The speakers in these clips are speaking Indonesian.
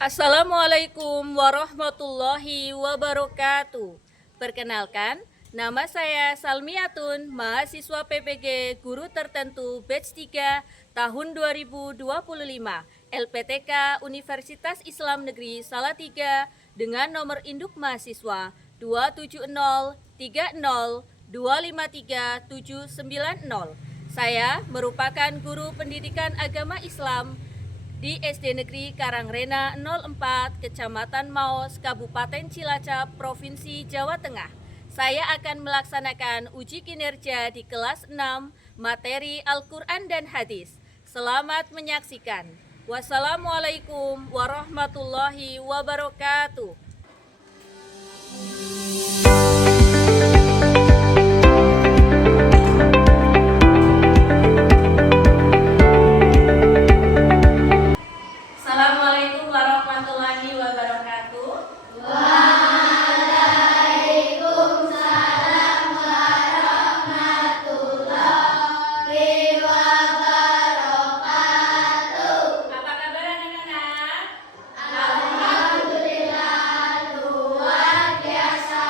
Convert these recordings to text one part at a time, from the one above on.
Assalamualaikum warahmatullahi wabarakatuh. Perkenalkan, nama saya Salmiatun, mahasiswa PPG Guru Tertentu Batch 3 tahun 2025, LPTK Universitas Islam Negeri Salatiga dengan nomor induk mahasiswa 27030253790. Saya merupakan guru pendidikan agama Islam di SD Negeri Karangrena 04, Kecamatan Maos, Kabupaten Cilacap, Provinsi Jawa Tengah. Saya akan melaksanakan uji kinerja di kelas 6, materi Al-Quran dan Hadis. Selamat menyaksikan. Wassalamualaikum warahmatullahi wabarakatuh. Assalamualaikum warahmatullahi wabarakatuh. Waalaikumsalam warahmatullahi wabarakatuh. Apa kabar anak-anak? Alhamdulillah luar biasa.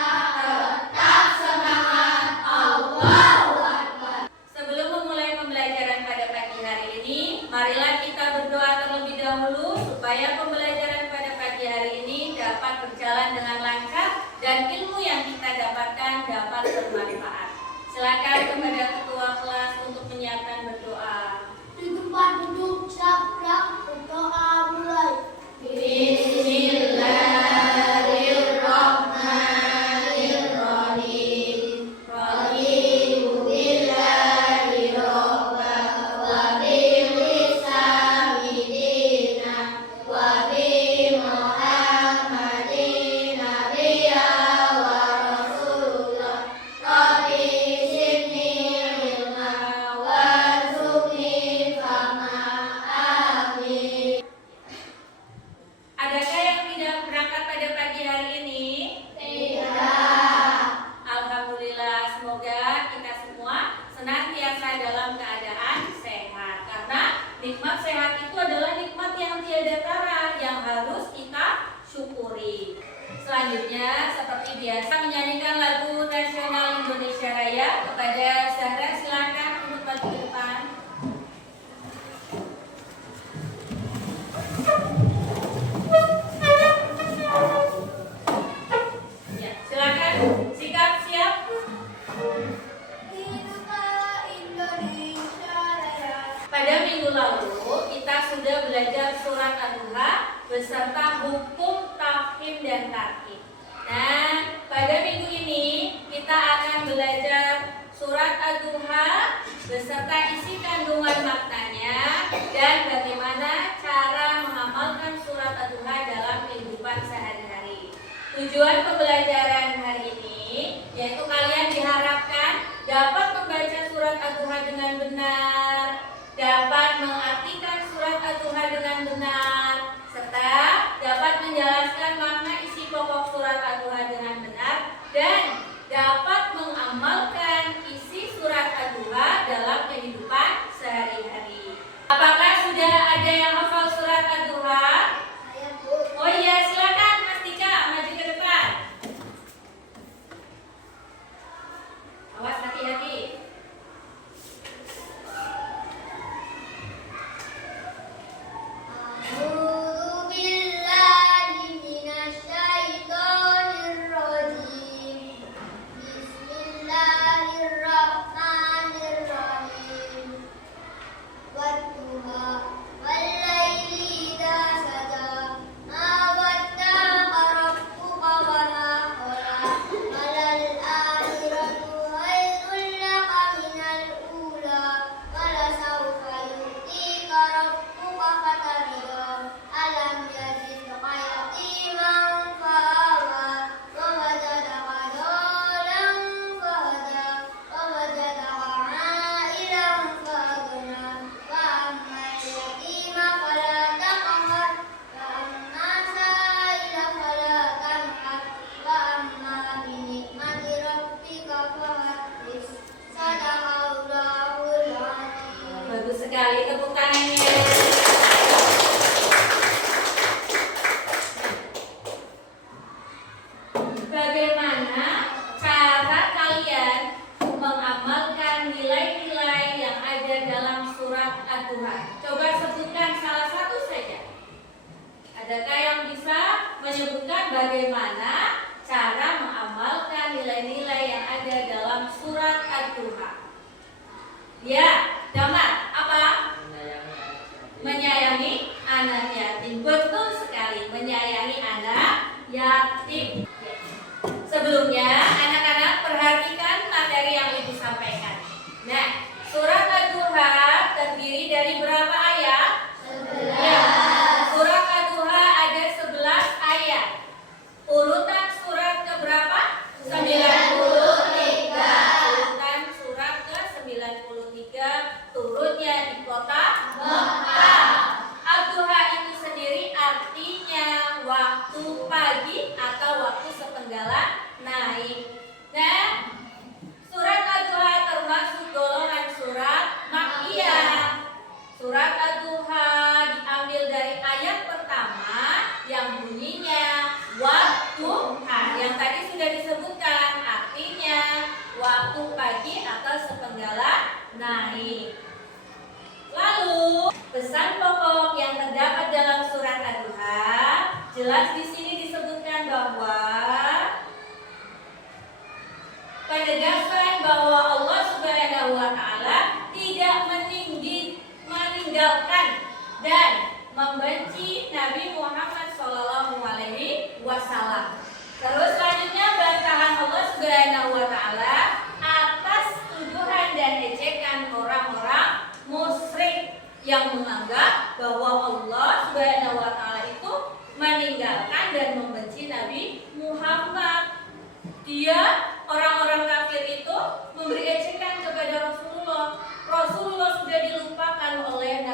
Tetap semangat. Allahu Akbar. Sebelum memulai pembelajaran pada pagi hari ini, marilah kita berdoa terlebih dahulu supaya pembelajaran pada pagi hari ini dapat berjalan dengan lancar dan ilmu yang kita dapatkan dapat bermanfaat. Silakan kepada ketua kelas untuk menyiapkan berdoa. Di tempat duduk siap-siap berdoa mulai. Bismillahirrahmanirrahim. Raditu billahi robba wa bil islami dina wa bi Muhammadin nabiyya wa rasulullah. Rabbi zidni ilma warzuqni fahma. Amin. Adakah yang tidak berangkat pada pagi hari ini? Tidak. Alhamdulillah, semoga kita semua senantiasa dalam keadaan sehat. Karena nikmat sehat itu adalah nikmat yang tiada tara, yang harus kita syukuri. Selanjutnya, seperti biasa, menyanyikan lagu nasional Indonesia Raya. Kepada Zahra, silakan untuk maju ke depan. Ya, silakan. Sikap siap. Hiduplah Indonesia Raya. Pada minggu lalu kita sudah belajar surat Ad-Duha beserta hukum tafhim dan tarkib. Nah, pada minggu ini kita akan belajar surat Ad-Duha beserta isi kandungan maknanya dan bagaimana cara mengamalkan surat Ad-Duha dalam kehidupan sehari-hari. Tujuan pembelajaran hari ini yaitu kalian diharapkan dapat membaca surat Ad-Duha dengan benar, dapat mengartikan surat Ad-Duha dengan benar, serta dapat menjelaskan makna isi pokok surat Ad-Duha dengan benar dan dapat mengamalkan isi surat Ad-Duha dalam kehidupan sehari-hari. Apakah sudah ada yang hafal surat Ad-Duha? Saya Bu. Oh iya, silakan Mas Tika maju ke depan. Adakah yang bisa menyebutkan bagaimana cara mengamalkan nilai-nilai yang ada dalam surat Ad-Duha? Ya, Damar, apa? Menyayangi anak yatim. Betul sekali, menyayangi anak yatim. Sebelumnya, anak-anak perhatikan materi yang Ibu sampaikan. Nah, surat Ad-Duha terdiri dari berapa ayat? 11. Ya, surat Ad-Duha ada 11 ayat. Urutan surat ke berapa? 93. Urutan surat ke 93, turunnya di kota Mekah. Ad-Duha itu sendiri artinya waktu pagi atau waktu sepenggalan naik. Nah, surat Ad-Duha termasuk golongan surat Makkiyah. Surat Ad-Duha diambil dari ayat pertama yang bunyinya Wadduha, yang tadi sudah disebutkan, artinya waktu pagi atau sepenggalan naik. Lalu pesan pokok yang terdapat dalam surat Ad-Duha, jelas di sini disebutkan bahwa penegasan bahwa Allah Subhanahu wa Ta'ala tidak meninggalkan dan membenci Nabi Muhammad SAW. Terus selanjutnya bantahan Allah Subhanahu wa Ta'ala atas tuduhan dan ejekan orang-orang musyrik yang menganggap bahwa Allah Subhanahu wa Ta'ala itu meninggalkan dan membenci Nabi Muhammad. Orang-orang kafir itu memberi ejekan kepada Rasulullah. Rasulullah sudah dilupakan oleh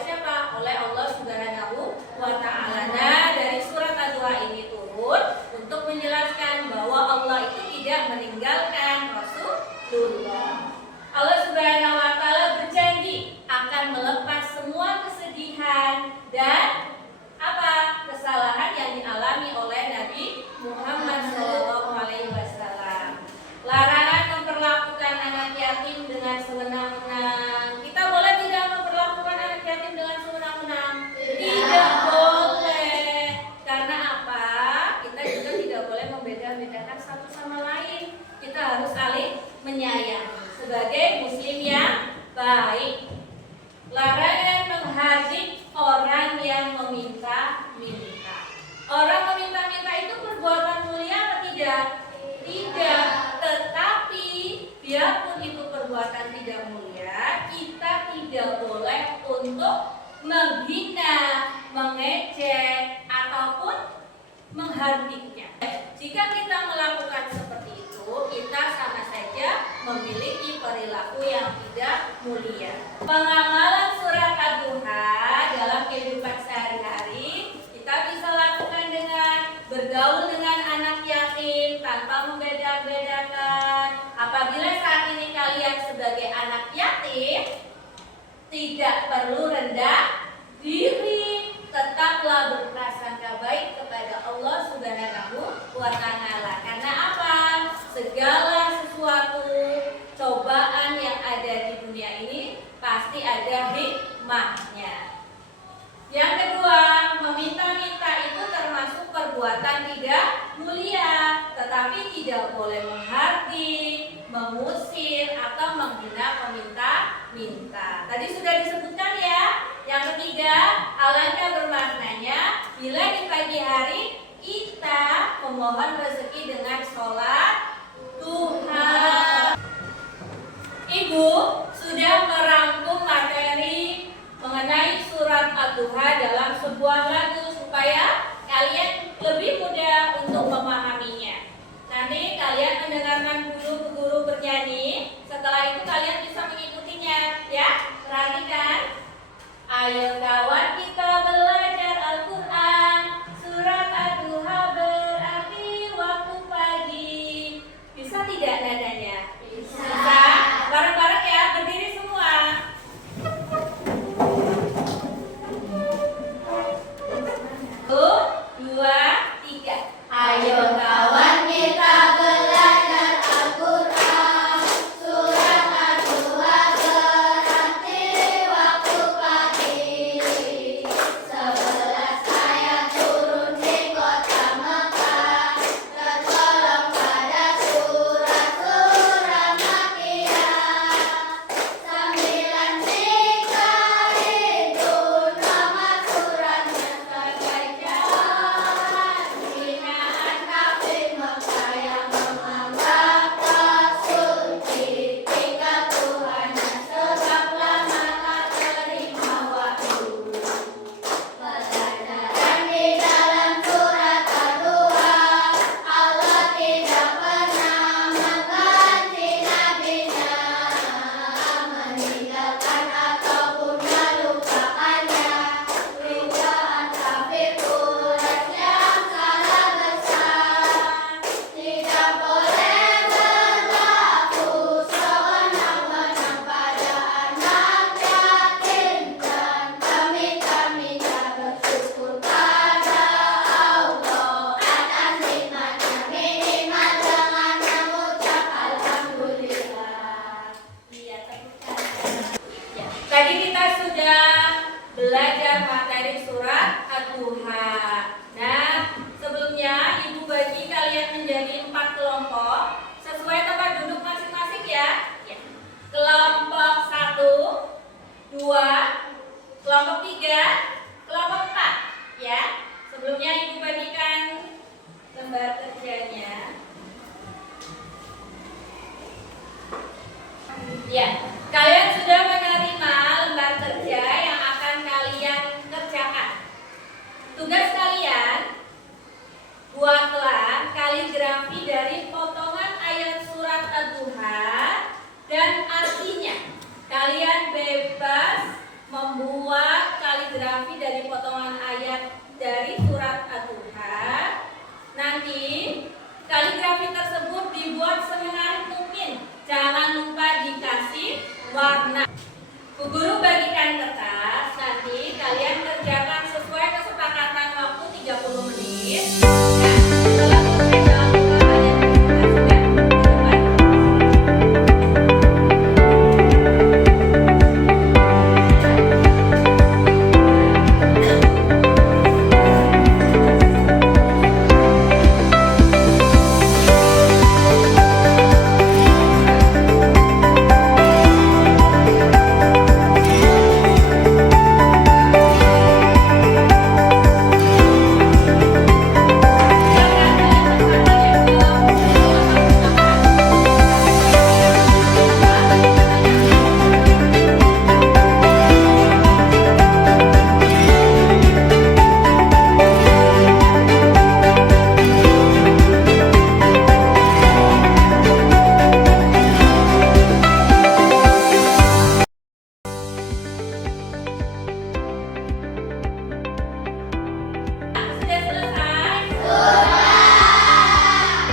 siapa? Oleh Allah Subhanahu wa Ta'ala. Nah, dari surat Ad-Duha ini turun untuk menjelaskan bahwa Allah itu tidak meninggalkan Rasulullah. Allah Subhanahu wa Ta'ala berjanji akan melepas semua kesedihan dan kesalahan yang dialami oleh Nabi Muhammad SAW. Larangan memperlakukan anak yatim dengan sewenang-wenang. Kita boleh tidak memperlakukan anak yatim dengan sewenang-wenang? Tidak boleh. Karena apa? Kita juga tidak boleh membeda-bedakan satu sama lain. Kita harus saling menyayangi sebagai muslim yang baik. Larangan menghardik orang yang meminta-minta. Orang meminta-minta itu perbuatan mulia atau tidak? Tidak. Tetapi biarpun itu perbuatan tidak mulia, kita tidak boleh untuk menghina, mengejek, ataupun menghardiknya. Jika kita melakukan seperti itu, kita sama saja memiliki perilaku yang tidak mulia. Pengamalan surat Ad-Duha dalam kehidupan sehari-hari kita bisa lakukan dengan bergaul dengan anak yatim tanpa membeda-bedakan. Apabila saat ini kalian sebagai anak yatim, tidak perlu rendah diri, tetaplah berprasangka baik kepada Allah Subhanahu wa Ta'ala. Karena apa? Segala sesuatu cobaan yang ada di dunia ini pasti ada hikmahnya. Yang kedua, meminta-minta itu termasuk perbuatan tidak mulia, tetapi tidak boleh menghardik, mengusir, atau menghina peminta-minta. Tadi sudah disebutkan ya. Yang ketiga, alangkah bermaknanya bila di pagi hari kita memohon rezeki dengan sholat duha. Ibu sudah merangkum materi mengenai surat Ad-Duha dalam sebuah lagu supaya kalian lebih mudah untuk memahaminya. Nanti kalian mendengarkan guru bernyanyi, setelah itu kalian bisa mengikutinya ya. Perhatikan. Ayo kawan kita belajar Al-Quran. Surat Ad-Duha berarti waktu pagi. Bisa tidak nadanya? Bisa. Bareng-bareng ya, berdiri semua.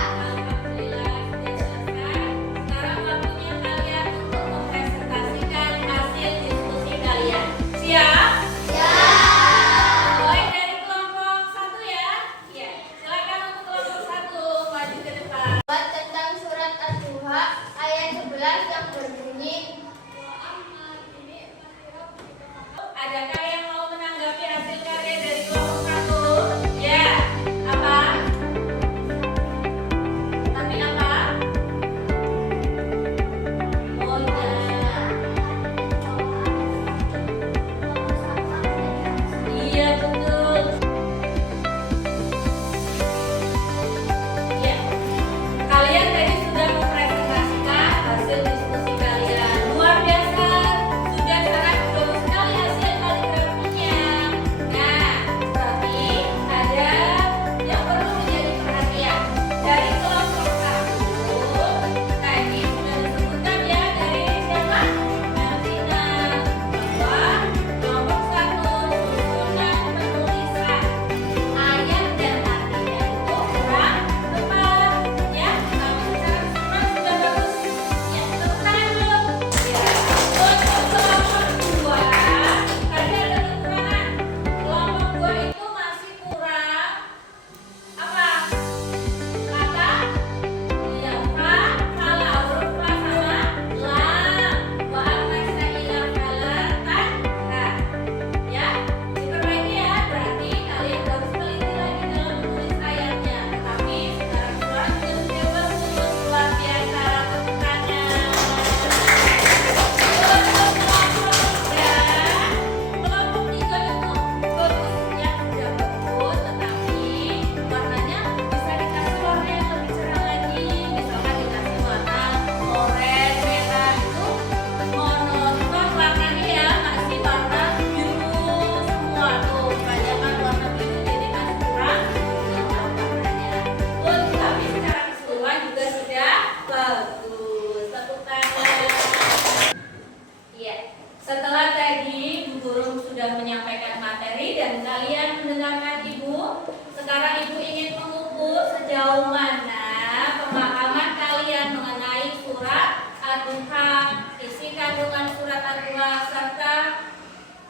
Alhamdulillah sudah selesai. Sekarang waktunya kalian untuk mempresentasikan hasil diskusi kalian. Siap? Mulai dari kelompok 1 ya. Iya. Silakan untuk kelompok 1 maju ke depan. Buat tentang surat Ad-Duha ayat 11 yang berbunyi Adakah yang mau menanggapi hasil karya dari kelompok 1? Ya. Apa? Tapi apa? Oh ya. Iya betul. Ya. Kalian tadi sudah mempresentasikan hasil diskusi kalian. Luar biasa. Sudah sangat bagus sekali hasil kaligrafinya. Nah, tapi ada yang perlu menjadi perhatian. Dari kelompok 1 tadi sudah disebutkan ya dari siapa? Melvina bahwa kelompok 1 susunan penulisan ayat dan artinya itu kurang tepat ya, tapi secara keseluruhan sudah bagus ya. Tepuk tangan dulu ya. Untuk kelompok 2 tadi ada kekurangan. Kelompok 2 itu masih kurang apa? Kata ya, fa, fala, huruf fa sama lam, wa arsalna ila falatan ha. Ya, diperbaiki ya. Berarti kalian harus teliti lagi dalam menulis ayatnya. Tapi secara keseluruhan juga sudah bagus, luar biasa. Tepuk tangan. Untuk kelompok 3 itu bagus ya, sudah bagus, tetapi warnanya bisa dikasih warna yang lebih cerah lagi. Misalkan dikasih warna oranye, merah itu monoton warnanya ya, masih warna biru semua tuh. Kebanyakan warna biru jadi masih kurang gelap warnanya. Tapi secara keseluruhan juga sudah bagus. Tepuk tangan. Iya. Setelah tadi Bu Guru sudah menyampaikan materi dan kalian mendengarkan Ibu, sekarang Ibu ingin mengukur sejauh mana pemahaman kalian mengenai surat Ad-Duha, isi kandungan surat Ad-Duha serta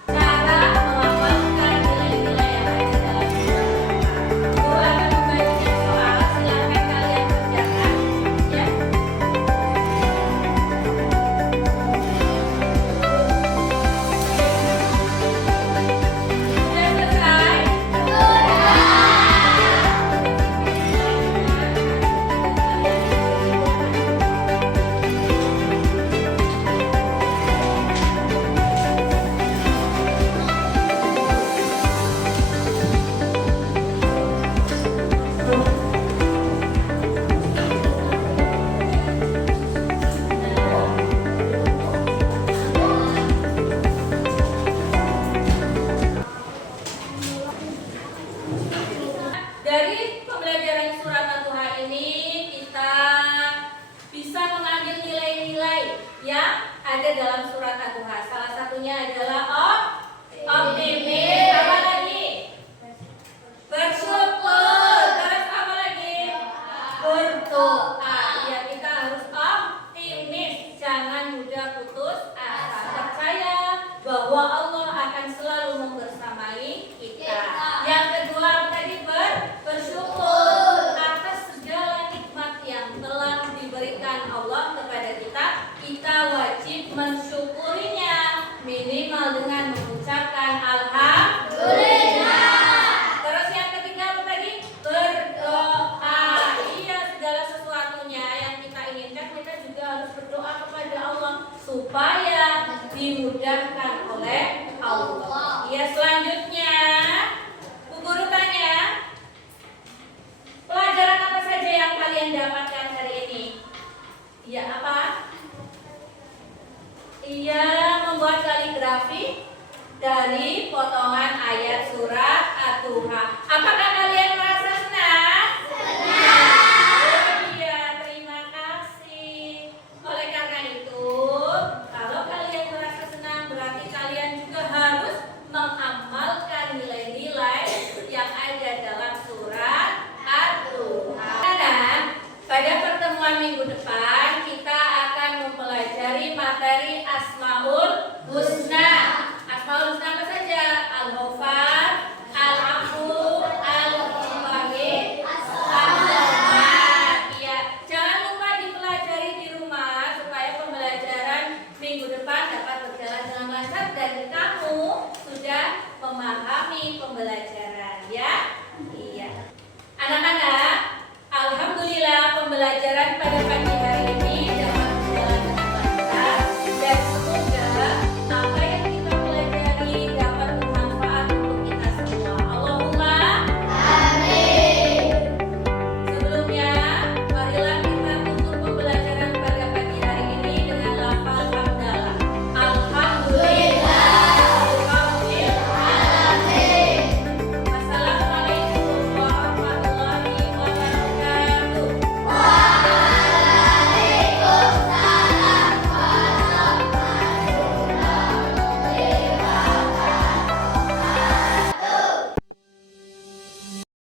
cara melafalkan nilai-nilai yang ada dalam surat Ad-Duha. Guru akan membagikan soal, silakan kalian kerjakan ya. Sudah selesai? Dari pembelajaran surat Ad-Duha ini kita bisa mengambil nilai-nilai yang ada dalam surat Ad-Duha. Salah satunya adalah optimis. Apa lagi? Bersyukur. Terus apa lagi? Berdoa. Ya, kita harus optimis. Jangan mudah putus asa. Percaya bahwa Allah akan selalu membersamai kita. Yang kedua tadi bersyukur atas segala nikmat yang telah diberikan Allah kepada kita. Kita wajib mensyukurinya minimal dengan mengucapkan alhamdulillah. Terus yang ketiga apa tadi? Berdoa. Iya, segala sesuatunya yang kita inginkan kita juga harus berdoa kepada Allah supaya dimudahkan oleh Allah. Ya, selain